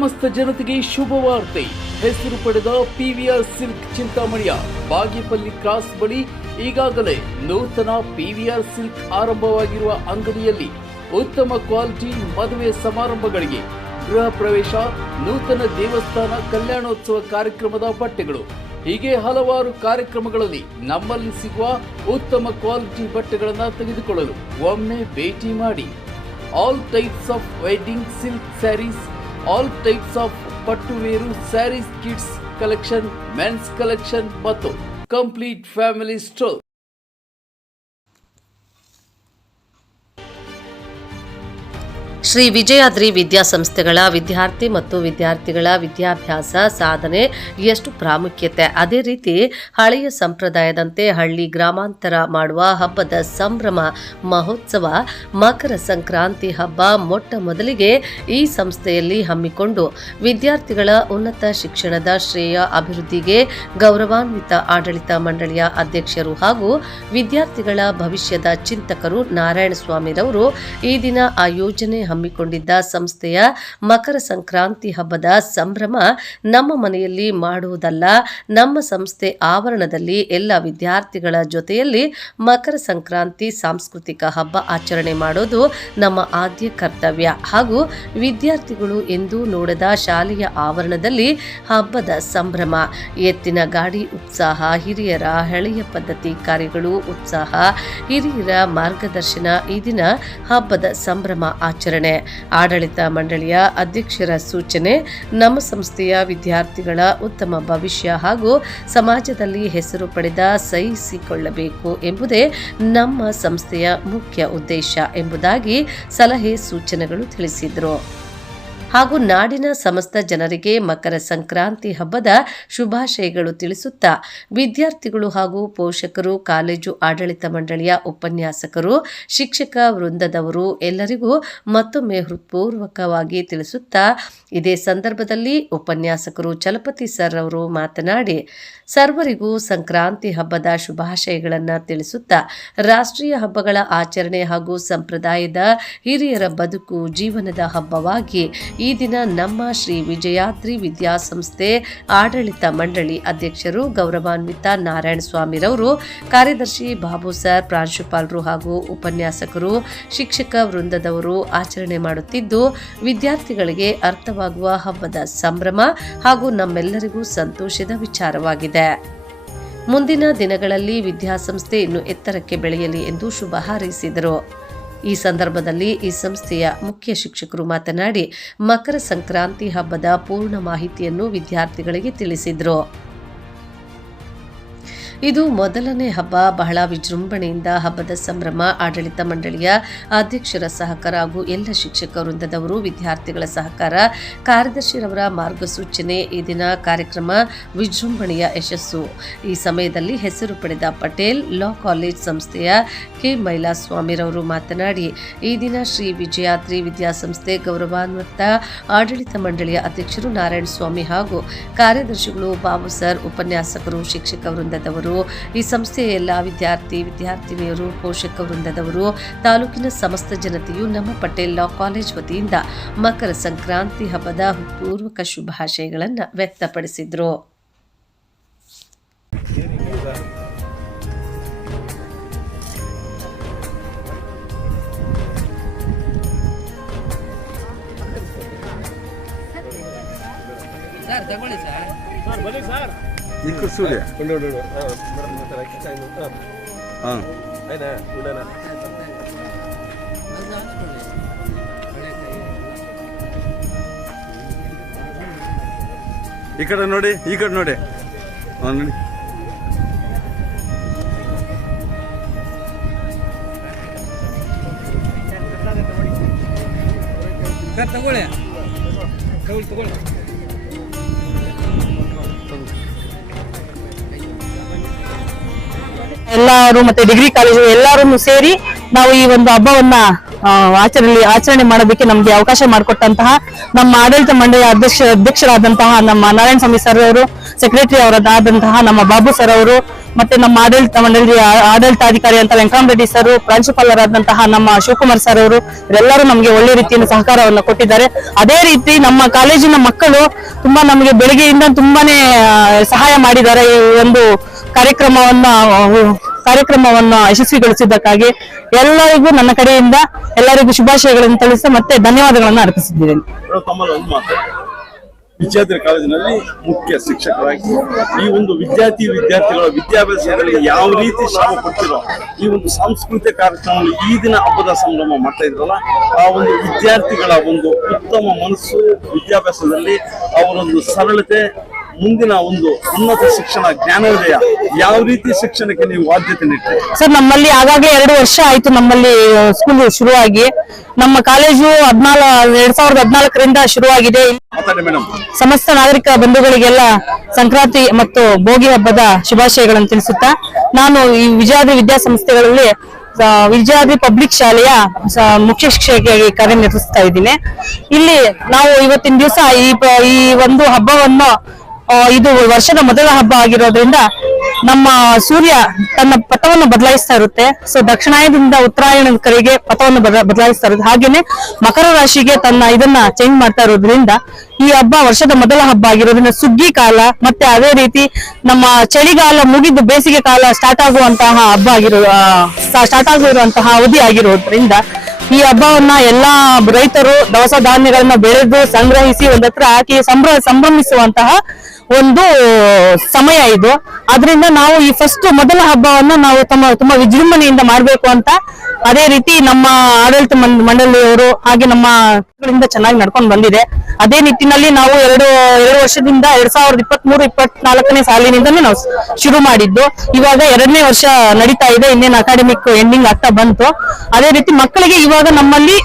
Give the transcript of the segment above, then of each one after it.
ಸಮಸ್ತ ಜನತೆಗೆ ಶುಭವಾರ್ತೆ. ಹೆಸರು ಪಡೆದ ಪಿವಿಆರ್ ಸಿಲ್ಕ್ ಚಿಂತಾಮಣಿಯ ಬಾಗೇಪಲ್ಲಿ ಕ್ರಾಸ್ ಬಳಿ ಈಗಾಗಲೇ ನೂತನ ಪಿವಿಆರ್ ಸಿಲ್ಕ್ ಆರಂಭವಾಗಿರುವ ಅಂಗಡಿಯಲ್ಲಿ ಉತ್ತಮ ಕ್ವಾಲಿಟಿ ಮದುವೆ ಸಮಾರಂಭಗಳಿಗೆ, ಗೃಹ ಪ್ರವೇಶ, ನೂತನ ದೇವಸ್ಥಾನ, ಕಲ್ಯಾಣೋತ್ಸವ ಕಾರ್ಯಕ್ರಮದ ಬಟ್ಟೆಗಳು ಹೀಗೆ ಹಲವಾರು ಕಾರ್ಯಕ್ರಮಗಳಲ್ಲಿ ನಮ್ಮಲ್ಲಿ ಸಿಗುವ ಉತ್ತಮ ಕ್ವಾಲಿಟಿ ಬಟ್ಟೆಗಳನ್ನು ತೆಗೆದುಕೊಳ್ಳಲು ಒಮ್ಮೆ ಭೇಟಿ ಮಾಡಿ. All types of wedding silk sarees, all types of ಪಟ್ಟುವೇರು sarees, kids collection, mens collection ಮತ್ತು complete family store. Shri Vijayadri ವಿದ್ಯಾಸಂಸ್ಥೆಗಳ ವಿದ್ಯಾರ್ಥಿ ಮತ್ತು ವಿದ್ಯಾರ್ಥಿಗಳ ವಿದ್ಯಾಭ್ಯಾಸ ಸಾಧನೆ ಎಷ್ಟು ಪ್ರಾಮುಖ್ಯತೆ, ಅದೇ ರೀತಿ ಹಳೆಯ ಸಂಪ್ರದಾಯದಂತೆ ಹಳ್ಳಿ ಗ್ರಾಮಾಂತರ ಮಾಡುವ ಹಬ್ಬದ ಸಂಭ್ರಮ ಮಹೋತ್ಸವ ಮಕರ ಸಂಕ್ರಾಂತಿ ಹಬ್ಬ ಮೊಟ್ಟ ಮೊದಲಿಗೆ ಈ ಸಂಸ್ಥೆಯಲ್ಲಿ ಹಮ್ಮಿಕೊಂಡು ವಿದ್ಯಾರ್ಥಿಗಳ ಉನ್ನತ ಶಿಕ್ಷಣದ ಶ್ರೇಯ ಅಭಿವೃದ್ಧಿಗೆ ಗೌರವಾನ್ವಿತ ಆಡಳಿತ ಮಂಡಳಿಯ ಅಧ್ಯಕ್ಷರು ಹಾಗೂ ವಿದ್ಯಾರ್ಥಿಗಳ ಭವಿಷ್ಯದ ಚಿಂತಕರು ನಾರಾಯಣಸ್ವಾಮಿರವರು ಈ ದಿನ ಆಯೋಜನೆ ಹಮ್ಮಿಕೊಂಡಿದ್ದ ಸಂಸ್ಥೆಯ ಮಕರ ಸಂಕ್ರಾಂತಿ ಹಬ್ಬದ ಸಂಭ್ರಮ ನಮ್ಮ ಮನೆಯಲ್ಲಿ ಮಾಡುವುದಲ್ಲ, ನಮ್ಮ ಸಂಸ್ಥೆ ಆವರಣದಲ್ಲಿ ಎಲ್ಲ ವಿದ್ಯಾರ್ಥಿಗಳ ಜೊತೆಯಲ್ಲಿ ಮಕರ ಸಂಕ್ರಾಂತಿ ಸಾಂಸ್ಕೃತಿಕ ಹಬ್ಬ ಆಚರಣೆ ಮಾಡೋದು ನಮ್ಮ ಆದ್ಯ ಕರ್ತವ್ಯ ಹಾಗೂ ವಿದ್ಯಾರ್ಥಿಗಳು ಎಂದೂ ನೋಡದ ಶಾಲೆಯ ಆವರಣದಲ್ಲಿ ಹಬ್ಬದ ಸಂಭ್ರಮ, ಎತ್ತಿನ ಗಾಡಿ ಉತ್ಸಾಹ, ಹಿರಿಯರ ಹಳೆಯ ಪದ್ಧತಿ ಕಾರ್ಯಗಳು ಉತ್ಸಾಹ, ಹಿರಿಯರ ಮಾರ್ಗದರ್ಶನ ಈ ದಿನ ಹಬ್ಬದ ಸಂಭ್ರಮ ಆಚರಣೆ. ಆಡಳಿತ ಮಂಡಳಿಯ ಅಧ್ಯಕ್ಷರ ಸೂಚನೆ, ನಮ್ಮ ಸಂಸ್ಥೆಯ ವಿದ್ಯಾರ್ಥಿಗಳ ಉತ್ತಮ ಭವಿಷ್ಯ ಹಾಗೂ ಸಮಾಜದಲ್ಲಿ ಹೆಸರು ಪಡೆದ ಸಹಿಸಿಕೊಳ್ಳಬೇಕು ಎಂಬುದೇ ನಮ್ಮ ಸಂಸ್ಥೆಯ ಮುಖ್ಯ ಉದ್ದೇಶ ಎಂಬುದಾಗಿ ಸಲಹೆ ಸೂಚನೆಗಳು ತಿಳಿಸಿದರು. ಹಾಗೂ ನಾಡಿನ ಸಮಸ್ತ ಜನರಿಗೆ ಮಕರ ಸಂಕ್ರಾಂತಿ ಹಬ್ಬದ ಶುಭಾಶಯಗಳು ತಿಳಿಸುತ್ತಾ ವಿದ್ಯಾರ್ಥಿಗಳು ಹಾಗೂ ಪೋಷಕರು, ಕಾಲೇಜು ಆಡಳಿತ ಮಂಡಳಿಯ ಉಪನ್ಯಾಸಕರು, ಶಿಕ್ಷಕ ವೃಂದದವರು ಎಲ್ಲರಿಗೂ ಮತ್ತೊಮ್ಮೆ ಹೃತ್ಪೂರ್ವಕವಾಗಿ ತಿಳಿಸುತ್ತಾ ಇದೇ ಸಂದರ್ಭದಲ್ಲಿ ಉಪನ್ಯಾಸಕರು ಚಲಪತಿ ಸರ್ ಅವರು ಮಾತನಾಡಿ ಸರ್ವರಿಗೂ ಸಂಕ್ರಾಂತಿ ಹಬ್ಬದ ಶುಭಾಶಯಗಳನ್ನು ತಿಳಿಸುತ್ತಾ ರಾಷ್ಟ್ರೀಯ ಹಬ್ಬಗಳ ಆಚರಣೆ ಹಾಗೂ ಸಂಪ್ರದಾಯದ ಹಿರಿಯರ ಬದುಕು ಜೀವನದ ಹಬ್ಬವಾಗಿ ಈ ದಿನ ನಮ್ಮ ಶ್ರೀ ವಿಜಯಾದ್ರಿ ವಿದ್ಯಾಸಂಸ್ಥೆ ಆಡಳಿತ ಮಂಡಳಿ ಅಧ್ಯಕ್ಷರು ಗೌರವಾನ್ವಿತ ನಾರಾಯಣಸ್ವಾಮಿರವರು, ಕಾರ್ಯದರ್ಶಿ ಬಾಬು ಸರ್, ಪ್ರಾಂಶುಪಾಲರು ಹಾಗೂ ಉಪನ್ಯಾಸಕರು, ಶಿಕ್ಷಕ ವೃಂದದವರು ಆಚರಣೆ ಮಾಡುತ್ತಿದ್ದು ವಿದ್ಯಾರ್ಥಿಗಳಿಗೆ ಅರ್ಥವಾಗುವ ಹಬ್ಬದ ಸಂಭ್ರಮ ಹಾಗೂ ನಮ್ಮೆಲ್ಲರಿಗೂ ಸಂತೋಷದ ವಿಚಾರವಾಗಿದೆ. ಮುಂದಿನ ದಿನಗಳಲ್ಲಿ ವಿದ್ಯಾಸಂಸ್ಥೆ ಇನ್ನು ಎತ್ತರಕ್ಕೆ ಬೆಳೆಯಲಿ ಎಂದು ಶುಭ ಹಾರೈಸಿದರು. ಈ ಸಂದರ್ಭದಲ್ಲಿ ಈ ಸಂಸ್ಥೆಯ ಮುಖ್ಯ ಶಿಕ್ಷಕರು ಮಾತನಾಡಿ ಮಕರ ಸಂಕ್ರಾಂತಿ ಹಬ್ಬದ ಪೂರ್ಣ ಮಾಹಿತಿಯನ್ನು ವಿದ್ಯಾರ್ಥಿಗಳಿಗೆ ತಿಳಿಸಿದರು. ಇದು ಮೊದಲನೇ ಹಬ್ಬ. ಬಹಳ ವಿಜೃಂಭಣೆಯಿಂದ ಹಬ್ಬದ ಸಂಭ್ರಮ, ಆಡಳಿತ ಮಂಡಳಿಯ ಅಧ್ಯಕ್ಷರ ಸಹಕಾರ ಹಾಗೂ ಎಲ್ಲ ಶಿಕ್ಷಕ ವೃಂದದವರು, ವಿದ್ಯಾರ್ಥಿಗಳ ಸಹಕಾರ, ಕಾರ್ಯದರ್ಶಿರವರ ಮಾರ್ಗಸೂಚನೆ ಈ ದಿನ ಕಾರ್ಯಕ್ರಮ ವಿಜೃಂಭಣೆಯ ಯಶಸ್ಸು. ಈ ಸಮಯದಲ್ಲಿ ಹೆಸರು ಪಡೆದ ಪಟೇಲ್ ಲಾ ಕಾಲೇಜ್ ಸಂಸ್ಥೆಯ ಕೆ ಮೈಲಾಸ್ವಾಮಿರವರು ಮಾತನಾಡಿ ಈ ದಿನ ಶ್ರೀ ವಿಜಯಾದ್ರಿ ವಿದ್ಯಾಸಂಸ್ಥೆ ಗೌರವಾನ್ವಿತ ಆಡಳಿತ ಮಂಡಳಿಯ ಅಧ್ಯಕ್ಷರು ನಾರಾಯಣಸ್ವಾಮಿ ಹಾಗೂ ಕಾರ್ಯದರ್ಶಿಗಳು ಬಾಬು ಸರ್, ಉಪನ್ಯಾಸಕರು, ಶಿಕ್ಷಕ ವೃಂದದವರು, ಈ ಸಂಸ್ಥೆಯ ಎಲ್ಲ ವಿದ್ಯಾರ್ಥಿನಿಯರು, ಪೋಷಕ ವೃಂದದವರು, ತಾಲೂಕಿನ ಸಮಸ್ತ ಜನತೆಯು ನಮ್ಮ ಪಟೇಲ್ ಲಾ ಕಾಲೇಜ್ ವತಿಯಿಂದ ಮಕರ ಸಂಕ್ರಾಂತಿ ಹಬ್ಬದ ಹೃತ್ಪೂರ್ವಕ ಶುಭಾಶಯಗಳನ್ನು ವ್ಯಕ್ತಪಡಿಸಿದರು. ಈ ಕಡೆ ನೋಡಿ, ಈ ಕಡೆ ನೋಡಿ, ನೋಡಿ. ತಗೊಳ್ಳಿ. ಎಲ್ಲರೂ ಮತ್ತೆ ಡಿಗ್ರಿ ಕಾಲೇಜು ಎಲ್ಲರೂ ಸೇರಿ ನಾವು ಈ ಒಂದು ಹಬ್ಬವನ್ನ ಆಚರಣೆ ಮಾಡೋದಕ್ಕೆ ನಮ್ಗೆ ಅವಕಾಶ ಮಾಡಿಕೊಟ್ಟಂತಹ ನಮ್ಮ ಆಡಳಿತ ಮಂಡಳಿಯ ಅಧ್ಯಕ್ಷರಾದಂತಹ ನಮ್ಮ ನಾರಾಯಣ ಸ್ವಾಮಿ ಸರ್ ಅವರು, ಸೆಕ್ರೆಟರಿ ಅವರಾದಂತಹ ನಮ್ಮ ಬಾಬು ಸರ್ ಅವರು, ಮತ್ತೆ ನಮ್ಮ ಆಡಳಿತಾಧಿಕಾರಿ ಅಂತ ವೆಂಕಟರೆಡ್ಡಿ ಸರ್, ಪ್ರಾಂಶುಪಾಲರಾದಂತಹ ನಮ್ಮ ಶಿವಕುಮಾರ್ ಸರ್ ಅವರು ಎಲ್ಲರೂ ನಮಗೆ ಒಳ್ಳೆ ರೀತಿಯ ಸಹಕಾರವನ್ನು ಕೊಟ್ಟಿದ್ದಾರೆ. ಅದೇ ರೀತಿ ನಮ್ಮ ಕಾಲೇಜಿನ ಮಕ್ಕಳು ತುಂಬಾ ನಮಗೆ ಬೆಳಗ್ಗೆಯಿಂದ ತುಂಬಾನೇ ಸಹಾಯ ಮಾಡಿದ್ದಾರೆ. ಈ ಒಂದು ಕಾರ್ಯಕ್ರಮವನ್ನು ಯಶಸ್ವಿಗೊಳಿಸಿದ್ದಕ್ಕಾಗಿ ಎಲ್ಲರಿಗೂ ನನ್ನ ಕಡೆಯಿಂದ ಎಲ್ಲರಿಗೂ ಶುಭಾಶಯಗಳನ್ನು ತಿಳಿಸಿ ಮತ್ತೆ ಧನ್ಯವಾದಗಳನ್ನು ಅರ್ಪಿಸಿದ್ದೇನೆ. ವಿದ್ಯಾರ್ಥಿ ಕಾಲೇಜಿನಲ್ಲಿ ಮುಖ್ಯ ಶಿಕ್ಷಕರಾಗಿ ಈ ಒಂದು ವಿದ್ಯಾರ್ಥಿಗಳ ವಿದ್ಯಾಭ್ಯಾಸಗಳಿಗೆ ಯಾವ ರೀತಿ ಶ್ರಮ ಪಡ್ತಿರೋ ಈ ಒಂದು ಸಾಂಸ್ಕೃತಿಕ ಕಾರ್ಯಕ್ರಮಗಳು ಈ ದಿನ ಹಬ್ಬದ ಸಂಭ್ರಮ ಮಾಡ್ತಾ ಇದ್ರಲ್ಲ, ಆ ಒಂದು ವಿದ್ಯಾರ್ಥಿಗಳ ಒಂದು ಉತ್ತಮ ಮನಸ್ಸು, ವಿದ್ಯಾಭ್ಯಾಸದಲ್ಲಿ ಅವರೊಂದು ಸರಳತೆ, ಮುಂದಿನ ಒಂದು ಉನ್ನತ ಶಿಕ್ಷಣ, ಜ್ಞಾನೋದಯ, ಯಾವ ರೀತಿ ಶಿಕ್ಷಣಕ್ಕೆ ನೀವು ಆದ್ಯತೆ ನೀಡ್ತೀರಿ ಸರ್? ನಮ್ಮಲ್ಲಿ ಆಗಾಗಲೇ 2 ವರ್ಷ ಆಯ್ತು ನಮ್ಮಲ್ಲಿ ಸ್ಕೂಲ್ ಶುರುವಾಗಿ. ನಮ್ಮ ಕಾಲೇಜು 2014ರಿಂದ ಶುರುವಾಗಿದೆ. ಸಮಸ್ತ ನಾಗರಿಕ ಬಂಧುಗಳಿಗೆಲ್ಲ ಸಂಕ್ರಾಂತಿ ಮತ್ತು ಭೋಗಿ ಹಬ್ಬದ ಶುಭಾಶಯಗಳನ್ನು ತಿಳಿಸುತ್ತಾ, ನಾನು ಈ ವಿಜಯಾದ್ರಿ ವಿದ್ಯಾಸಂಸ್ಥೆಗಳಲ್ಲಿ ವಿಜಯಾದ್ರಿ ಪಬ್ಲಿಕ್ ಶಾಲೆಯ ಮುಖ್ಯ ಶಿಕ್ಷಕಿಯಾಗಿ ಕಾರ್ಯನಿರ್ವಹಿಸ್ತಾ ಇದ್ದೀನಿ. ಇಲ್ಲಿ ನಾವು ಇವತ್ತಿನ ದಿವಸ ಈ ಒಂದು ಹಬ್ಬವನ್ನು, ಇದು ವರ್ಷದ ಮೊದಲ ಹಬ್ಬ ಆಗಿರೋದ್ರಿಂದ ನಮ್ಮ ಸೂರ್ಯ ತನ್ನ ಪಥವನ್ನು ಬದಲಾಯಿಸ್ತಾ ಇರುತ್ತೆ. ಸೊ ದಕ್ಷಿಣಾಯನದಿಂದ ಉತ್ತರಾಯಣದ ಕಡೆಗೆ ಪಥವನ್ನು ಬದಲಾಯಿಸ್ತಾ ಇರುತ್ತೆ. ಹಾಗೇನೆ ಮಕರ ರಾಶಿಗೆ ಇದನ್ನ ಚೇಂಜ್ ಮಾಡ್ತಾ ಇರೋದ್ರಿಂದ ಈ ಹಬ್ಬ ವರ್ಷದ ಮೊದಲ ಹಬ್ಬ ಆಗಿರೋದ್ರಿಂದ ಸುಗ್ಗಿ ಕಾಲ ಮತ್ತೆ ಅದೇ ರೀತಿ ನಮ್ಮ ಚಳಿಗಾಲ ಮುಗಿದು ಬೇಸಿಗೆ ಕಾಲ ಸ್ಟಾರ್ಟ್ ಆಗುವಂತಹ ಅವಧಿ ಆಗಿರೋದ್ರಿಂದ ಈ ಹಬ್ಬವನ್ನ ಎಲ್ಲಾ ರೈತರು ದವಸ ಧಾನ್ಯಗಳನ್ನ ಬೆಳೆದು ಸಂಗ್ರಹಿಸಿ ಒಂದತ್ರ ಹಾಕಿ ಸಂಭ್ರಮಿಸುವಂತಹ ಒಂದು ಸಮಯ ಇದು. ಆದ್ರಿಂದ ನಾವು ಈ ಮೊದಲ ಹಬ್ಬವನ್ನ ನಾವು ತುಂಬಾ ವಿಜೃಂಭಣೆಯಿಂದ ಮಾಡ್ಬೇಕು ಅಂತ, ಅದೇ ರೀತಿ ನಮ್ಮ ಆಡಳಿತ ಮಂಡಳಿಯವರು ಹಾಗೆ ನಮ್ಮ ಚೆನ್ನಾಗಿ ನಡ್ಕೊಂಡು ಬಂದಿದೆ. ಅದೇ ನಿಟ್ಟಿನಲ್ಲಿ ನಾವು ಎರಡು ವರ್ಷದಿಂದ 2023-24ನೇ ಸಾಲಿನಿಂದಲೇ ನಾವು ಶುರು ಮಾಡಿದ್ದು. ಇವಾಗ 2ನೇ ವರ್ಷ ನಡೀತಾ ಇದೆ, ಇನ್ನೇನು ಅಕಾಡೆಮಿಕ್ ಎಂಡಿಂಗ್ ಆಗ್ತಾ ಬಂತು. ಅದೇ ರೀತಿ ಮಕ್ಕಳಿಗೆ ಇವಾಗ ನಮ್ಮಲ್ಲಿ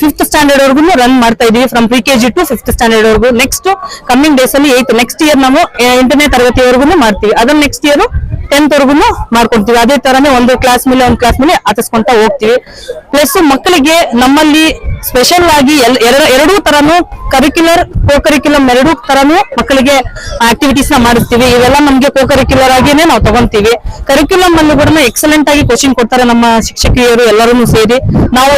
5th ಸ್ಟ್ಯಾಂಡರ್ಡ್ ವರ್ಗು ರನ್ ಮಾಡ್ತಾ ಇದೀವಿ, from pre-KG to 5th standard ವರ್ಗು. ನೆಕ್ಸ್ಟ್ ಕಮ್ಮಿಂಗ್ ಡೇಸ್ ಅಲ್ಲಿ ನೆಕ್ಸ್ಟ್ ಇಯರ್ ನಾವು 8ನೇ ತರಗತಿವರೆಗೂ ಮಾಡ್ತೀವಿ. ಅದನ್ನ ನೆಕ್ಸ್ಟ್ ಇಯರ್ 10th ವರ್ಗು ಮಾಡ್ಕೊಡ್ತೀವಿ. ಅದೇ ತರನೇ ಒಂದು ಕ್ಲಾಸ್ ಮೇಲೆ ಆಚರಿಸ್ಕೊಂತ ಹೋಗ್ತೀವಿ. ಪ್ಲಸ್ ಮಕ್ಕಳಿಗೆ ನಮ್ಮಲ್ಲಿ ಸ್ಪೆಷಲ್ ಆಗಿ ಎರಡೂ ತರನು ಕರಿಕ್ಯುಲರ್, ಕೋ-ಕರಿಕ್ಯುಲಮ್ ಎರಡೂ ತರನು ಮಕ್ಕಳಿಗೆ ಆಕ್ಟಿವಿಟೀಸ್ ನ ಮಾಡಿಸ್ತೀವಿ. ಇವೆಲ್ಲ ನಮ್ಗೆ ಕೋ-ಕರಿಕ್ಯುಲರ್ ಆಗಿನೇ ನಾವು ತಗೊಂತೀವಿ. ಕರಿಕ್ಯುಲಮ್ ಅನ್ನು ಕೂಡ ಎಕ್ಸಲೆಂಟ್ ಆಗಿ ಕೋಚಿಂಗ್ ಕೊಡ್ತಾರೆ ನಮ್ಮ ಶಿಕ್ಷಕಿಯರು ಎಲ್ಲರೂ ಸೇರಿ. ನಾವು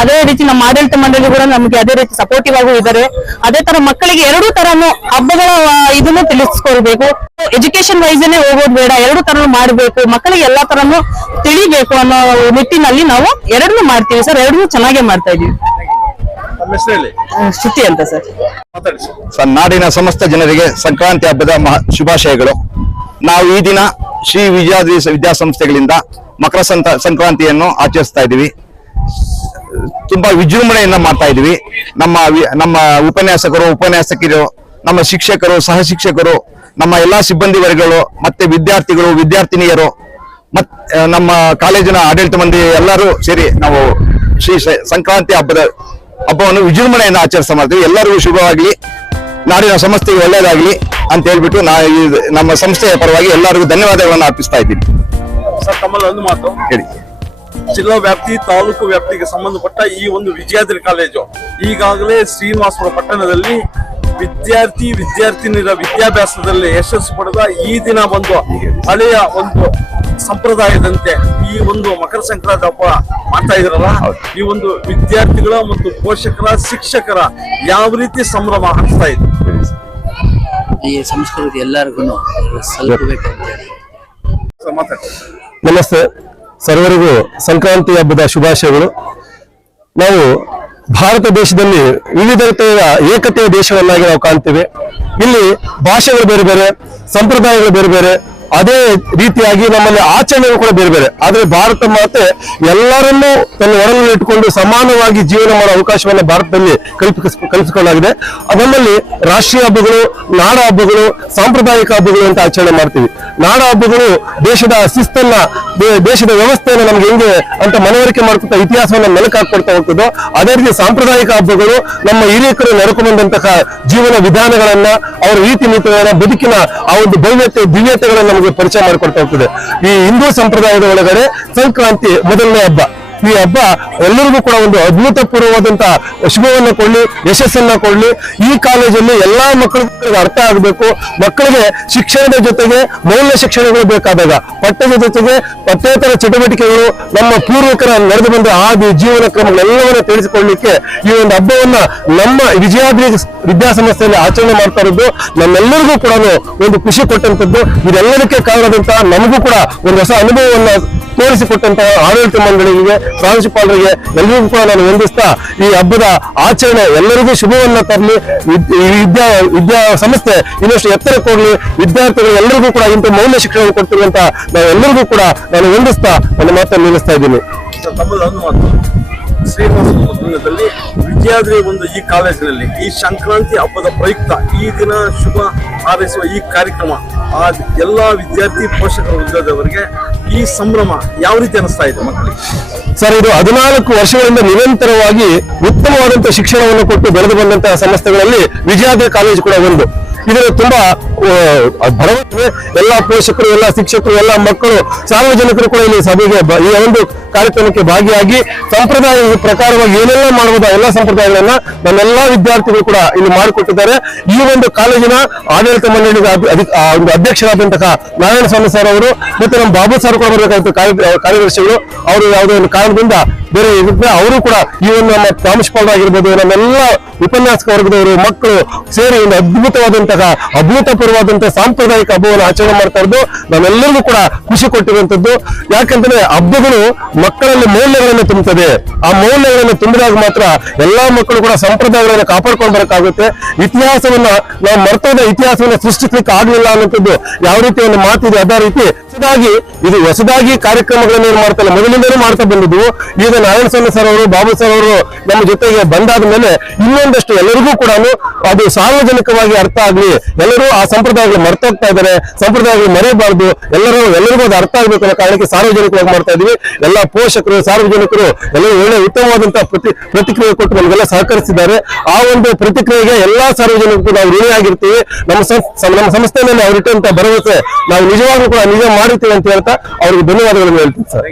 ಅದೇ ರೀತಿ ನಮ್ಮ ಆಡಳಿತ ಮಂಡಳಿ ಕೂಡ ನಮ್ಗೆ ಅದೇ ರೀತಿ ಸಪೋರ್ಟಿವ್ ಆಗೂ ಇದ್ದಾರೆ. ಅದೇ ತರ ಮಕ್ಕಳಿಗೆ ಎರಡೂ ತರನು ಹಬ್ಬಗಳ ಇದನ್ನು ತಿಳಿಸ್ಕೊಳ್ಬೇಕು. ಎಜುಕೇಶನ್ ವೈಸ್ನೇ ಹೋಗೋದು ಬೇಡ, ಎರಡೂ ತರನು ಮಾಡಬೇಕು, ಮಕ್ಕಳಿಗೆ ಎಲ್ಲಾ ತರನು ತಿಳಿಬೇಕು ಅನ್ನೋ ನಿಟ್ಟಿನಲ್ಲಿ ನಾವು ಎರಡನ್ನೂ ಮಾಡ್ತೀವಿ ಸರ್. ಎರಡನ್ನೂ ಚೆನ್ನಾಗೇ ಮಾಡ್ತಾ ಇದೀವಿ. ಶ್ರುತಿ ಅಂತ ಸರ್. ನಾಡಿನ ಸಮಸ್ತ ಜನರಿಗೆ ಸಂಕ್ರಾಂತಿ ಹಬ್ಬದ ಶುಭಾಶಯಗಳು. ನಾವು ಈ ದಿನ ಶ್ರೀ ವಿಜಯಾದ್ರಿ ವಿದ್ಯಾಸಂಸ್ಥೆಗಳಿಂದ ಮಕರ ಸಂಕ್ರಾಂತಿಯನ್ನು ಆಚರಿಸ್ತಾ ಇದ್ದೀವಿ. ತುಂಬಾ ವಿಜೃಂಭಣೆಯಿಂದ ಮಾಡ್ತಾ ಇದೀವಿ. ನಮ್ಮ ಉಪನ್ಯಾಸಕರು, ನಮ್ಮ ಶಿಕ್ಷಕರು, ಸಹ ಶಿಕ್ಷಕರು, ನಮ್ಮ ಎಲ್ಲಾ ಸಿಬ್ಬಂದಿ ವರ್ಗಗಳು, ಮತ್ತೆ ವಿದ್ಯಾರ್ಥಿಗಳು, ವಿದ್ಯಾರ್ಥಿನಿಯರು, ನಮ್ಮ ಕಾಲೇಜಿನ ಆಡಳಿತ ಮಂಡಳಿ ಎಲ್ಲರೂ ಸೇರಿ ನಾವು ಶ್ರೀ ಸಂಕ್ರಾಂತಿ ಹಬ್ಬವನ್ನು ವಿಜೃಂಭಣೆಯಿಂದ ಆಚರಿಸ್ತಾ ಮಾಡ್ತೀವಿ. ಎಲ್ಲರಿಗೂ ಶುಭವಾಗಲಿ, ನಾಡಿನ ಸಂಸ್ಥೆಗೆ ಒಳ್ಳೆಯದಾಗಲಿ ಅಂತ ಹೇಳ್ಬಿಟ್ಟು ನಮ್ಮ ಸಂಸ್ಥೆಯ ಪರವಾಗಿ ಎಲ್ಲರಿಗೂ ಧನ್ಯವಾದಗಳನ್ನು ಅರ್ಪಿಸ್ತಾ ಇದ್ದೀನಿ. ಸರ್, ತಮ್ಮಲ್ಲಿ ಒಂದು ಮಾತು ಹೇಳಿ. ಜಿಲ್ಲಾ ವ್ಯಾಪ್ತಿ, ತಾಲೂಕು ವ್ಯಾಪ್ತಿಗೆ ಸಂಬಂಧಪಟ್ಟ ಈ ಒಂದು ವಿಜಯಾದ್ರಿ ಕಾಲೇಜು ಈಗಾಗಲೇ ಶ್ರೀನಿವಾಸಪುರ ಪಟ್ಟಣದಲ್ಲಿ ವಿದ್ಯಾರ್ಥಿನಿಯರ ವಿದ್ಯಾಭ್ಯಾಸದಲ್ಲಿ ಯಶಸ್ಸು ಪಡೆದ ಈ ದಿನ ಒಂದು ಹಳೆಯ ಒಂದು ಸಂಪ್ರದಾಯದಂತೆ ಈ ಒಂದು ಮಕರ ಸಂಕ್ರಾಂತಿ ಹಬ್ಬ ಮಾಡ್ತಾ ಇದ್ರಲ್ಲ, ಈ ಒಂದು ವಿದ್ಯಾರ್ಥಿಗಳ ಮತ್ತು ಪೋಷಕರ, ಶಿಕ್ಷಕರ ಯಾವ ರೀತಿ ಸಂಭ್ರಮ ಅನಿಸ್ತಾ ಇದೆ? ಈ ಸಂಸ್ಕೃತಿ ಎಲ್ಲರಿಗೂ ಸಲ್ಲಬೇಕಂತ ನಮಸ್ತೆ, ಸರ್ವರಿಗೂ ಸಂಕ್ರಾಂತಿ ಹಬ್ಬದ ಶುಭಾಶಯಗಳು. ನಾವು ಭಾರತ ದೇಶದಲ್ಲಿ ವಿವಿಧತೆಯ ಏಕತೆಯ ದೇಶವನ್ನಾಗಿ ನಾವು ಕಾಣ್ತೇವೆ. ಇಲ್ಲಿ ಭಾಷೆಗಳು ಬೇರೆ ಬೇರೆ, ಸಂಪ್ರದಾಯಗಳು ಬೇರೆ ಬೇರೆ, ಅದೇ ರೀತಿಯಾಗಿ ನಮ್ಮಲ್ಲಿ ಆಚರಣೆಗಳು ಕೂಡ ಬೇರೆ ಬೇರೆ. ಆದ್ರೆ ಭಾರತ ಮಾತೆ ಎಲ್ಲರನ್ನೂ ತನ್ನ ಒಡಲಲ್ಲಿ ಇಟ್ಟುಕೊಂಡು ಸಮಾನವಾಗಿ ಜೀವನ ಮಾಡೋ ಅವಕಾಶವನ್ನು ಭಾರತದಲ್ಲಿ ಕಲ್ಪಿಸಿಕೊಳ್ಳಲಾಗಿದೆ. ನಮ್ಮಲ್ಲಿ ರಾಷ್ಟ್ರೀಯ ಹಬ್ಬಗಳು, ನಾಡ ಹಬ್ಬಗಳು, ಸಾಂಪ್ರದಾಯಿಕ ಹಬ್ಬಗಳು ಅಂತ ಆಚರಣೆ ಮಾಡ್ತೀವಿ. ನಾಡ ಹಬ್ಬಗಳು ದೇಶದ ಶಿಸ್ತನ್ನ, ದೇಶದ ವ್ಯವಸ್ಥೆಯನ್ನು ನಮ್ಗೆ ಹೆಂಗೆ ಅಂತ ಮನವರಿಕೆ ಮಾಡ್ಕೊತಾ ಇತಿಹಾಸವನ್ನು ಮೆಲುಕು ಹಾಕೊಡ್ತಾ ಹೋಗ್ತದೋ, ಅದೇ ರೀತಿ ಸಾಂಪ್ರದಾಯಿಕ ಹಬ್ಬಗಳು ನಮ್ಮ ಹಿರಿಯಕರು ನಡ್ಕೊಂಡ್ಬಂದಂತಹ ಜೀವನ ವಿಧಾನಗಳನ್ನ, ಅವರ ರೀತಿ ನೀತಿಗಳನ್ನ, ಬದುಕಿನ ಆ ಒಂದು ಭವ್ಯತೆ, ದಿವ್ಯತೆಗಳನ್ನ ನಮಗೆ ಪರಿಚಯ ಮಾಡಿಕೊಡ್ತಾ ಹೋಗ್ತದೆ. ಈ ಹಿಂದೂ ಸಂಪ್ರದಾಯದ ಒಳಗಡೆ ಸಂಕ್ರಾಂತಿ ಮೊದಲನೇ ಹಬ್ಬ. ಈ ಹಬ್ಬ ಎಲ್ಲರಿಗೂ ಕೂಡ ಒಂದು ಅದ್ಭುತಪೂರ್ವವಾದಂತಹ ಶುಭವನ್ನ ಕೊಡ್ಲಿ, ಯಶಸ್ಸನ್ನ ಕೊಡ್ಲಿ. ಈ ಕಾಲೇಜಲ್ಲಿ ಎಲ್ಲಾ ಮಕ್ಕಳಿಗೆ ಅರ್ಥ ಆಗಬೇಕು. ಮಕ್ಕಳಿಗೆ ಶಿಕ್ಷಣದ ಜೊತೆಗೆ ಮೌಲ್ಯ ಶಿಕ್ಷಣಗಳು ಬೇಕಾದಾಗ ಪಠ್ಯದ ಜೊತೆಗೆ ಪಠ್ಯೇತರ ಚಟುವಟಿಕೆಗಳು, ನಮ್ಮ ಪೂರ್ವಿಕರ ನಡೆದು ಬಂದ ಆದಿ ಜೀವನ ಕ್ರಮಗಳೆಲ್ಲವನ್ನ ತಿಳಿಸಿಕೊಳ್ಳಲಿಕ್ಕೆ ಈ ಒಂದು ಹಬ್ಬವನ್ನ ನಮ್ಮ ವಿಜಯಾದ್ರಿ ವಿದ್ಯಾಸಂಸ್ಥೆಯಲ್ಲಿ ಆಚರಣೆ ಮಾಡ್ತಾ ಇರೋದು ನಮ್ಮೆಲ್ಲರಿಗೂ ಕೂಡ ಒಂದು ಖುಷಿ ಕೊಟ್ಟಂತದ್ದು. ಇದೆಲ್ಲದಕ್ಕೆ ಕಾರಣದಂತಹ ನಮಗೂ ಕೂಡ ಒಂದು ಹೊಸ ಅನುಭವವನ್ನ ತೋರಿಸಿಕೊಟ್ಟಂತಹ ಆಡಳಿತ ಮಂಡಳಿಗೆ, ಪ್ರಾಂಶುಪಾಲರಿಗೆ ಎಲ್ಲರಿಗೂ ಕೂಡ ನಾನು ವಂದಿಸ್ತಾ ಈ ಹಬ್ಬದ ಆಚರಣೆ ಎಲ್ಲರಿಗೂ ಶುಭವನ್ನ ತರಲಿ. ವಿದ್ಯಾ ಸಂಸ್ಥೆ ಇನ್ನಷ್ಟು ಎತ್ತರಕ್ಕೆ ಹೋಗ್ಲಿ. ವಿದ್ಯಾರ್ಥಿಗಳು ಎಲ್ಲರಿಗೂ ಕೂಡ ಇಂಥ ಮೌಲ್ಯ ಶಿಕ್ಷಣ ಕೊಡ್ತಿರುವಂತ ನಾವೆಲ್ಲರಿಗೂ ಕೂಡ ನಾನು ವಂದಿಸ್ತಾ ನನ್ನ ಮಾತನ್ನು ನಿಲ್ಲಿಸ್ತಾ ಇದ್ದೀನಿ. ತಮ್ಮದೊಂದು ಮಾತು, ಶ್ರೀನಿವಾಸಪುರದಲ್ಲಿ ವಿಜಯಾದ್ರಿ ಒಂದು ಈ ಕಾಲೇಜಿನಲ್ಲಿ ಈ ಸಂಕ್ರಾಂತಿ ಹಬ್ಬದ ಪ್ರಯುಕ್ತ ಈ ದಿನ ಶುಭ ಹಾರೈಸುವ ಈ ಕಾರ್ಯಕ್ರಮ ಆ ಎಲ್ಲಾ ವಿದ್ಯಾರ್ಥಿ ಪೋಷಕರ ವೃಂದದವರಿಗೆ ಈ ಸಂಭ್ರಮ ಯಾವ ರೀತಿ ಅನಿಸ್ತಾ ಇದೆ ಮಕ್ಕಳಿಗೆ? ಸರ್, ಇದು 14 ವರ್ಷಗಳಿಂದ ನಿರಂತರವಾಗಿ ಉತ್ತಮವಾದಂತಹ ಶಿಕ್ಷಣವನ್ನು ಕೊಟ್ಟು ಬೆಳೆದು ಬಂದಂತಹ ಸಂಸ್ಥೆಗಳಲ್ಲಿ ವಿಜಯಾದ್ರಿ ಕಾಲೇಜು ಕೂಡ ಒಂದು. ಇದರ ತುಂಬಾ ಭರವಸೆ ಎಲ್ಲ ಪೋಷಕರು, ಎಲ್ಲ ಶಿಕ್ಷಕರು, ಎಲ್ಲ ಮಕ್ಕಳು, ಸಾರ್ವಜನಿಕರು ಕೂಡ ಇಲ್ಲಿ ಸಭೆಗೆ ಈ ಒಂದು ಕಾರ್ಯಕ್ರಮಕ್ಕೆ ಭಾಗಿಯಾಗಿ ಸಂಪ್ರದಾಯದ ಪ್ರಕಾರವಾಗಿ ಏನೆಲ್ಲ ಮಾಡಬಹುದು ಎಲ್ಲ ಸಂಪ್ರದಾಯಗಳನ್ನ ನಮ್ಮೆಲ್ಲಾ ವಿದ್ಯಾರ್ಥಿಗಳು ಕೂಡ ಇಲ್ಲಿ ಮಾಡಿಕೊಟ್ಟಿದ್ದಾರೆ. ಈ ಒಂದು ಕಾಲೇಜಿನ ಆಡಳಿತ ಮಂಡಳಿಗೆ ಒಂದು ಅಧ್ಯಕ್ಷರಾದಂತಹ ನಾರಾಯಣಸ್ವಾಮಿ ಸರ್ ಅವರು ಮತ್ತೆ ನಮ್ಮ ಬಾಬು ಸರ್ ಕೂಡ ಬರಬೇಕಾದಂತ ಕಾರ್ಯದರ್ಶಿಗಳು ಅವರು ಯಾವುದೋ ಒಂದು ಕಾರಣದಿಂದ ಬೇರೆ ಇರುತ್ತೆ. ಅವರು ಕೂಡ ಈ ಒಂದು ನಮ್ಮ ಪ್ರಾಂಶುಪಾಲರಾಗಿರ್ಬೋದು, ನಮ್ಮೆಲ್ಲ ಉಪನ್ಯಾಸಕ ವರ್ಗದವರು ಮಕ್ಕಳು ಸೇರಿ ಒಂದು ಅಭೂತಪೂರ್ವವಾದಂತಹ ಸಾಂಪ್ರದಾಯಿಕ ಹಬ್ಬವನ್ನು ಆಚರಣೆ ಮಾಡ್ತಾ ಇರೋದು ನಾವೆಲ್ಲರಿಗೂ ಕೂಡ ಖುಷಿ ಕೊಟ್ಟಿರುವಂತದ್ದು. ಯಾಕಂದ್ರೆ ಹಬ್ಬಗಳು ಮಕ್ಕಳಲ್ಲಿ ಮೌಲ್ಯಗಳನ್ನು ತುಂಬುತ್ತದೆ. ಆ ಮೌಲ್ಯಗಳನ್ನು ತುಂಬಿದಾಗ ಮಾತ್ರ ಎಲ್ಲಾ ಮಕ್ಕಳು ಕೂಡ ಸಂಪ್ರದಾಯಗಳನ್ನು ಕಾಪಾಡ್ಕೊಂಡು ಬರಕಾಗುತ್ತೆ. ಇತಿಹಾಸವನ್ನ ನಾವು ಮರ್ತೋದ ಇತಿಹಾಸವನ್ನ ಸೃಷ್ಟಿಸ್ಲಿಕ್ಕೆ ಆಗ್ಲಿಲ್ಲ ಅನ್ನೋಂಥದ್ದು ಯಾವ ರೀತಿ ಒಂದು ಮಾತಿದೆ ಅದೇ ರೀತಿ ಹೊಸದಾಗಿ ಕಾರ್ಯಕ್ರಮಗಳನ್ನು ಏನ್ ಮಾಡ್ತಾರೆ ಮೊದಲಿಂದಲೂ ಮಾಡ್ತಾ ಬಂದಿದ್ವು. ಈಗ ನಾರಾಯಣಸ್ವಾಮಿ ಸರ್ ಅವರು, ಬಾಬು ಸರ್ ಅವರು ನಮ್ಮ ಜೊತೆಗೆ ಬಂದಾದ ಮೇಲೆ ಇನ್ನೊಂದಷ್ಟು ಎಲ್ಲರಿಗೂ ಕೂಡ ಅದು ಸಾರ್ವಜನಿಕವಾಗಿ ಅರ್ಥ ಆಗ್ಲಿ, ಎಲ್ಲರೂ ಆ ಸಂಪ್ರದಾಯಗಳು ಮರ್ತೋಗ್ತಾ ಇದ್ದಾರೆ, ಸಂಪ್ರದಾಯಗಳು ಮರೆಯಬಾರ್ದು, ಎಲ್ಲರಿಗೂ ಅದು ಅರ್ಥ ಆಗ್ಬೇಕು ಅನ್ನೋ ಕಾರಣಕ್ಕೆ ಸಾರ್ವಜನಿಕವಾಗಿ ಮಾಡ್ತಾ ಇದೀವಿ. ಎಲ್ಲ ಪೋಷಕರು, ಸಾರ್ವಜನಿಕರು ಎಲ್ಲರೂ ಒಳ್ಳೆ ಉತ್ತಮವಾದಂತಹ ಪ್ರತಿಕ್ರಿಯೆ ಕೊಟ್ಟು ನಮಗೆಲ್ಲ ಸಹಕರಿಸಿದ್ದಾರೆ. ಆ ಒಂದು ಪ್ರತಿಕ್ರಿಯೆಗೆ ಎಲ್ಲಾ ಸಾರ್ವಜನಿಕರು ನಾವು ಋಣಿಯಾಗಿರ್ತೀವಿ. ನಮ್ಮ ಸಂಸ್ಥೆಯಲ್ಲಿ ಅವರಿಟ್ಟಂತ ಭರವಸೆ ನಾವು ನಿಜವಾಗ್ಲೂ ಕೂಡ ನಿಜ ಮಾಡಿರ್ತೀವಿ ಅಂತ ಹೇಳ್ತಾ ಅವ್ರಿಗೆ ಧನ್ಯವಾದಗಳನ್ನು ಹೇಳ್ತೀನಿ ಸರ್.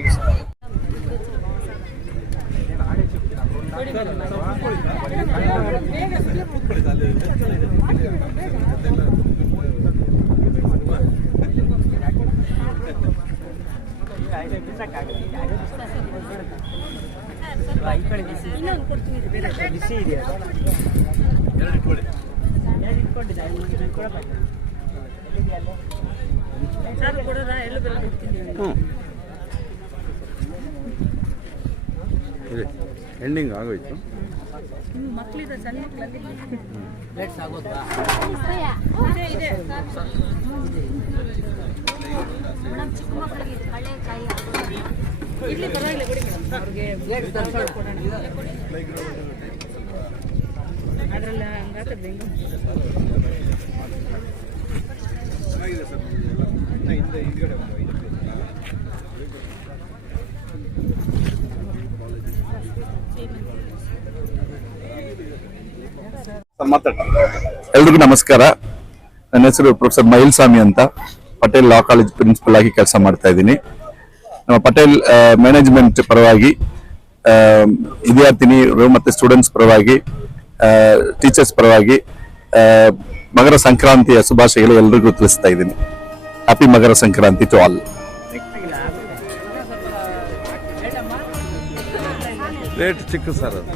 ಎಂಡಿಂಗ್ ಆಗೋಯ್ತು. ಎಲ್ರಿಗೂ ನಮಸ್ಕಾರ. ನನ್ನ ಹೆಸರು ಪ್ರೊಫೆಸರ್ ಮೈಲ್ಸ್ವಾಮಿ ಅಂತ, ಪಟೇಲ್ ಲಾ ಕಾಲೇಜ್ ಪ್ರಿನ್ಸಿಪಲ್ ಆಗಿ ಕೆಲಸ ಮಾಡ್ತಾ ಇದ್ದೀನಿ. ನಮ್ಮ ಪಟೇಲ್ ಮ್ಯಾನೇಜ್ಮೆಂಟ್ ಪರವಾಗಿ, ವಿದ್ಯಾರ್ಥಿನಿಯರು ಮತ್ತೆ ಸ್ಟೂಡೆಂಟ್ಸ್ ಪರವಾಗಿ, ಟೀಚರ್ಸ್ ಪರವಾಗಿ ಮಕರ ಸಂಕ್ರಾಂತಿಯ ಶುಭಾಶಯಗಳು ಎಲ್ರಿಗೂ ತಿಳಿಸ್ತಾ ಇದ್ದೀನಿ. Happy Makara Sankranti to all. Rate ಚಿಕ್ಕ ಸರ್ ಅದು.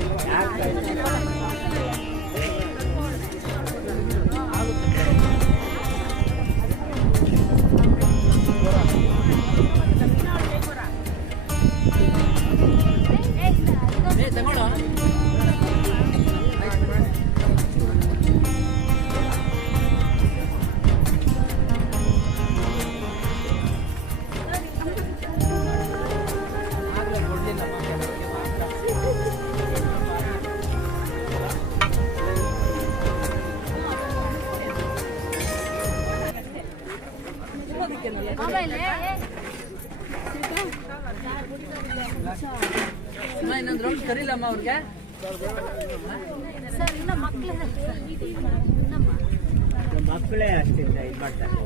ಇನ್ನೊಂದು ರೌಂಡ್ ಕರೀಲಮ್ಮ ಅವ್ರಿಗೆ. ಮಕ್ಕಳೇ ಅಷ್ಟಿಂದ ಇದು ಮಾಡ್ತಾರೆ.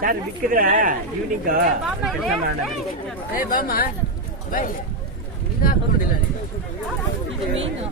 ಸರ್ ಬಿಕ್ಕಿದ್ರೆ ಈವ್ನಿಂಗ್ ಕೆಲಸ ಮಾಡೋಣ. ಏ ಬಾಮ್ಮ ಬಾ ಇಲ್ಲಿ. ಇದು ಹಾಕೊಂಡಿಲ್ಲ ನೀನು. ಇದು ಮೀನು.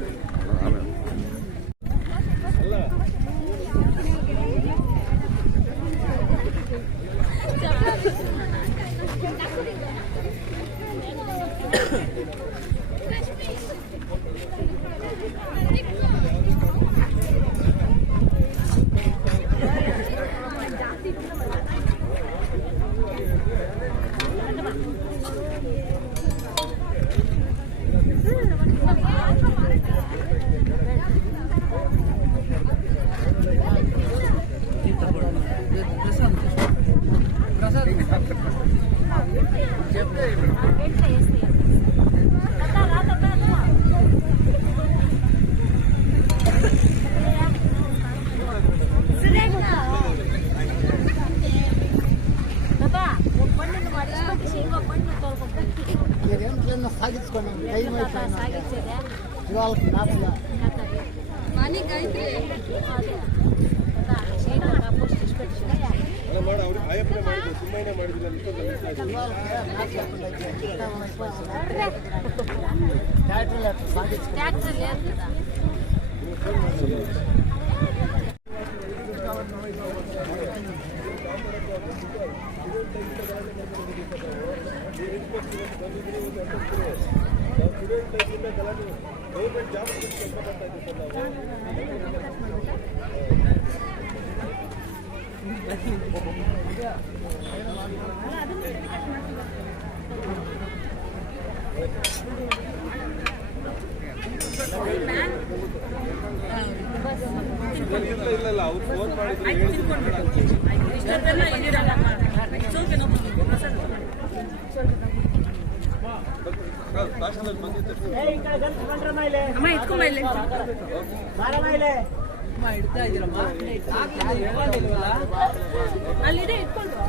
ಅಮ್ಮ ಇಡ್ತಾ ಇದ್ದೀರಮ್ಮ. ಅಲ್ಲಿದೆ ಇಟ್ಕೊಂಡ್ರು.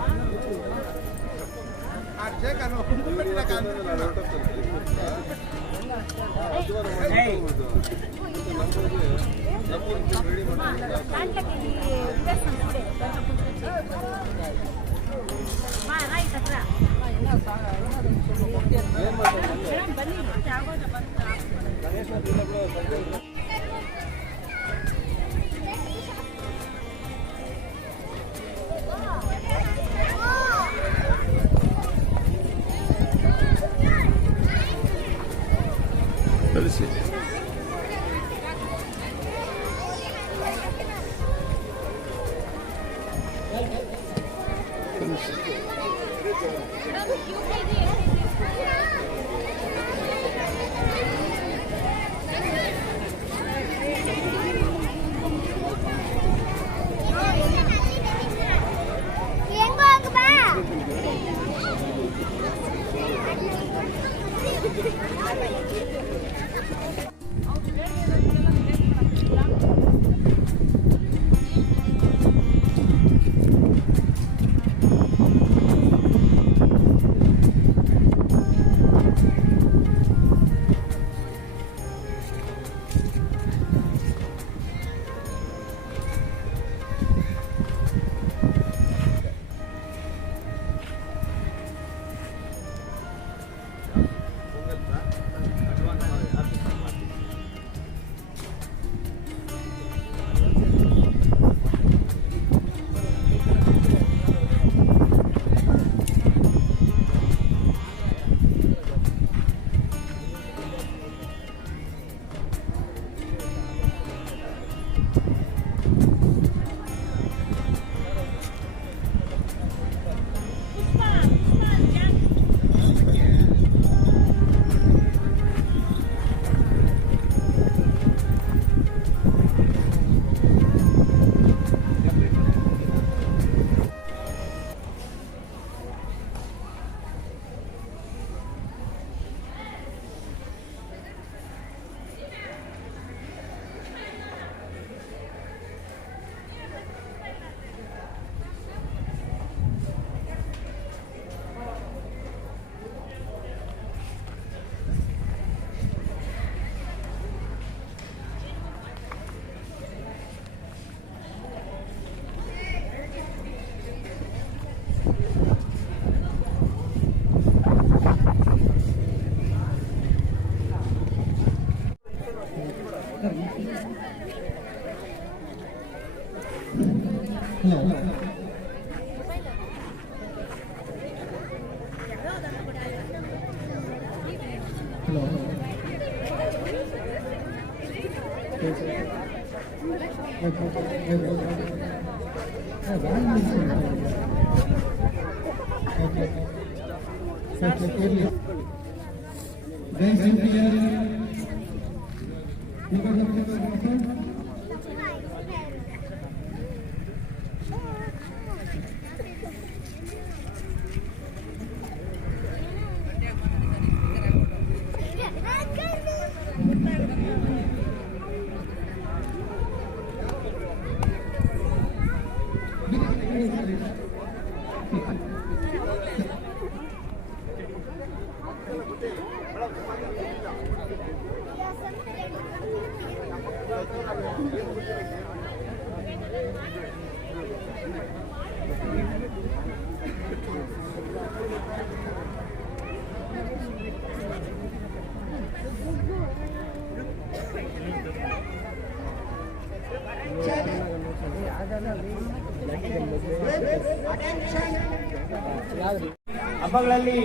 ಹಬ್ಬಗಳಲ್ಲಿ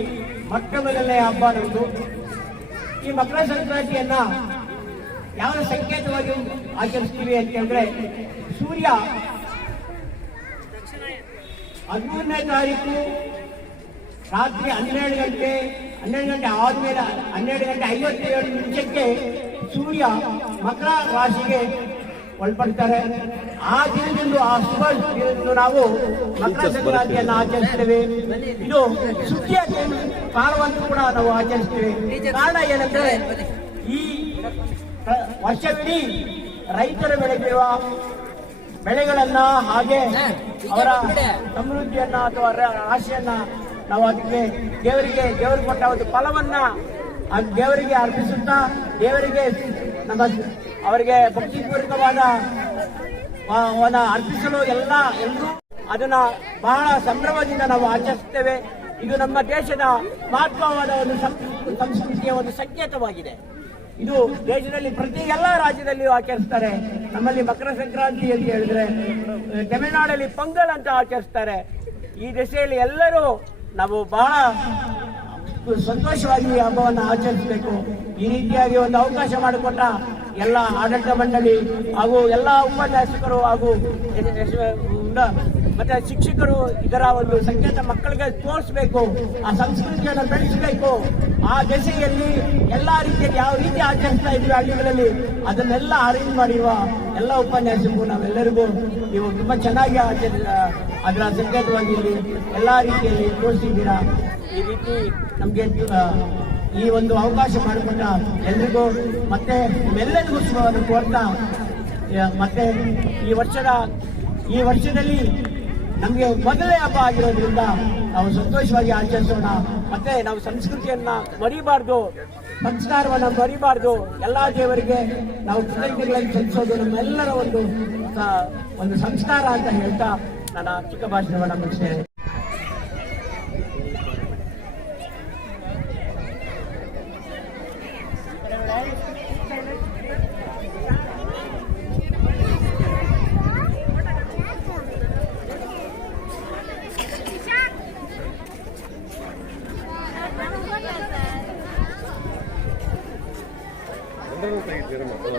ಮೊಟ್ಟಮೊದಲನೇ ಹಬ್ಬ ನಮ್ಮದು. ಈ ಮಕರ ಸಂಕ್ರಾಂತಿಯನ್ನ ಯಾವ ಸಂಕೇತವಾಗಿ ಆಚರಿಸ್ತೀವಿ ಅಂತ ಹೇಳಿದ್ರೆ, ಸೂರ್ಯ 13ನೇ ತಾರೀಕು ರಾತ್ರಿ 12 ಗಂಟೆ ಆದ್ಮೇಲೆ 12:57 ಸೂರ್ಯ ಮಕರ ರಾಶಿಗೆ ಒಳಪಡ್ತಾರೆ. ಆ ದಿನದಂದು, ಆ ಶುಭ ದಿನದಂದು ನಾವು ಮಕರ ಸಂಕ್ರಾಂತಿಯನ್ನು ಆಚರಿಸ್ತೇವೆ. ಇದು ಸುಗ್ಗಿಯ ಕಾಲವನ್ನು ಕೂಡ ನಾವು ಆಚರಿಸ್ತೇವೆ. ಕಾರಣ ಏನಂದ್ರೆ, ಈ ವರ್ಷವಿಡೀ ರೈತರು ಬೆಳೆದಿರುವ ಬೆಳೆಗಳನ್ನ, ಹಾಗೆ ಅವರ ಸಮೃದ್ಧಿಯನ್ನ ಅಥವಾ ರಾಶಿಯನ್ನ ನಾವು ಅದಕ್ಕೆ ದೇವರು ಕೊಟ್ಟ ಒಂದು ಫಲವನ್ನ ದೇವರಿಗೆ ಅರ್ಪಿಸುತ್ತಾ, ದೇವರಿಗೆ ಅವರಿಗೆ ಭಕ್ತಿಪೂರ್ವಕವಾದ ಅರ್ಪಿಸಲು ಎಲ್ಲರೂ ಅದನ್ನ ಬಹಳ ಸಂಭ್ರಮದಿಂದ ನಾವು ಆಚರಿಸುತ್ತೇವೆ. ಇದು ನಮ್ಮ ದೇಶದ ಮಹತ್ವವಾದ ಒಂದು ಸಂಸ್ಕೃತಿಯ ಒಂದು ಸಂಕೇತವಾಗಿದೆ. ಇದು ದೇಶದಲ್ಲಿ ಎಲ್ಲ ರಾಜ್ಯದಲ್ಲಿಯೂ ಆಚರಿಸ್ತಾರೆ. ನಮ್ಮಲ್ಲಿ ಮಕರ ಸಂಕ್ರಾಂತಿ ಅಂತ ಹೇಳಿದ್ರೆ, ತಮಿಳುನಾಡಲ್ಲಿ ಪೊಂಗಲ್ ಅಂತ ಆಚರಿಸ್ತಾರೆ. ಈ ದಿಸೆಯಲ್ಲಿ ಎಲ್ಲರೂ ನಾವು ಬಹಳ ಸಂತೋಷವಾಗಿ ಈ ಹಬ್ಬವನ್ನು ಆಚರಿಸಬೇಕು. ಈ ರೀತಿಯಾಗಿ ಒಂದು ಅವಕಾಶ ಮಾಡಿಕೊಟ್ಟ ಎಲ್ಲ ಆಡಳಿತ ಮಂಡಳಿ ಹಾಗೂ ಎಲ್ಲ ಉಪನ್ಯಾಸಕರು ಹಾಗೂ ಮತ್ತೆ ಶಿಕ್ಷಕರು ಇದರ ಒಂದು ಸಂಕೇತ ಮಕ್ಕಳಿಗೆ ತೋರಿಸಬೇಕು, ಆ ಸಂಸ್ಕೃತಿಯನ್ನು ಬೆಳೆಸಬೇಕು. ಆ ದೆಸೆಯಲ್ಲಿ ಎಲ್ಲಾ ರೀತಿಯಲ್ಲಿ ಯಾವ ರೀತಿ ಆಚರಿಸ್ತಾ ಇದ್ವಿ ಹಳ್ಳಿಗಳಲ್ಲಿ ಅದನ್ನೆಲ್ಲ ಅರೇಂಜ್ ಮಾಡಿರುವ ಎಲ್ಲ ಉಪನ್ಯಾಸಕರು ನಾವೆಲ್ಲರಿಗೂ ನೀವು ತುಂಬಾ ಚೆನ್ನಾಗಿ ಅದರ ಸಂಕೇತವಾಗಿ ಇಲ್ಲಿ ಎಲ್ಲಾ ರೀತಿಯಲ್ಲಿ ತೋರಿಸಿದ್ದೀರಾ. ಈ ರೀತಿ ನಮ್ಗೆ ಈ ಒಂದು ಅವಕಾಶ ಮಾಡಿಕೊಂಡ ಎಲ್ರಿಗೂ ಮತ್ತೆ ಮೆಲ್ಲರಿಗೂ ಶುಭವನ್ನು ಕೋರ್ತಾ, ಮತ್ತೆ ಈ ವರ್ಷದಲ್ಲಿ ನಮಗೆ ಮೊದಲನೇ ಹಬ್ಬ ಆಗಿರೋದ್ರಿಂದ ನಾವು ಸಂತೋಷವಾಗಿ ಆಚರಿಸೋಣ. ಮತ್ತೆ ನಾವು ಸಂಸ್ಕೃತಿಯನ್ನ ಮರಿಬಾರ್ದು, ಸಂಸ್ಕಾರವನ್ನ ಮರಿಬಾರ್ದು. ಎಲ್ಲಾ ದೇವರಿಗೆ ನಾವು ಕೃತಜ್ಞತೆಗಳನ್ನು ಸಲ್ಲಿಸೋದು ನಮ್ಮೆಲ್ಲರ ಒಂದು ಸಂಸ್ಕಾರ ಅಂತ ಹೇಳ್ತಾ ನನ್ನ ಚಿಕ್ಕ ಭಾಷಣವನ್ನು ಮುಗಿಸ್ತೇನೆ.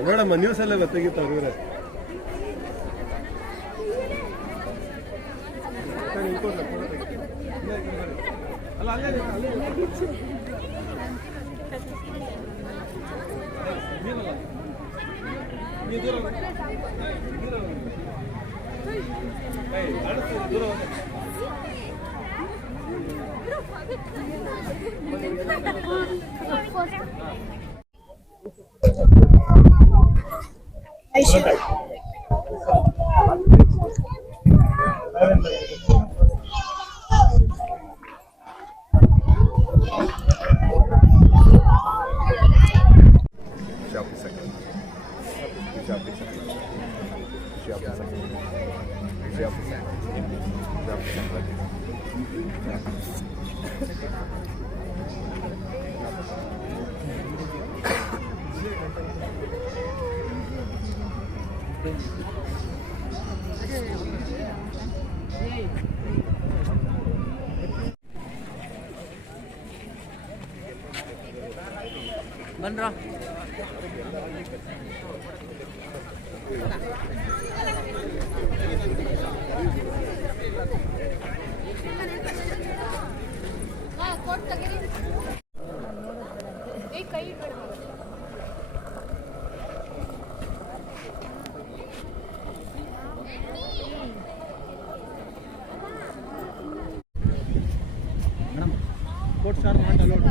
ನೋಡಮ್ಮ, ನ್ಯೂಸ್ ಎಲ್ಲ ತೆಗಿತಾವ್ರ ಇವರೇ. ಅಲ್ಲ ಅಲ್ಲೇ ಬಂದ್ರ ಕೋಟ್ ಸ್ಟಾರ್ ನಾಟ್ ಅಲೌಡ್.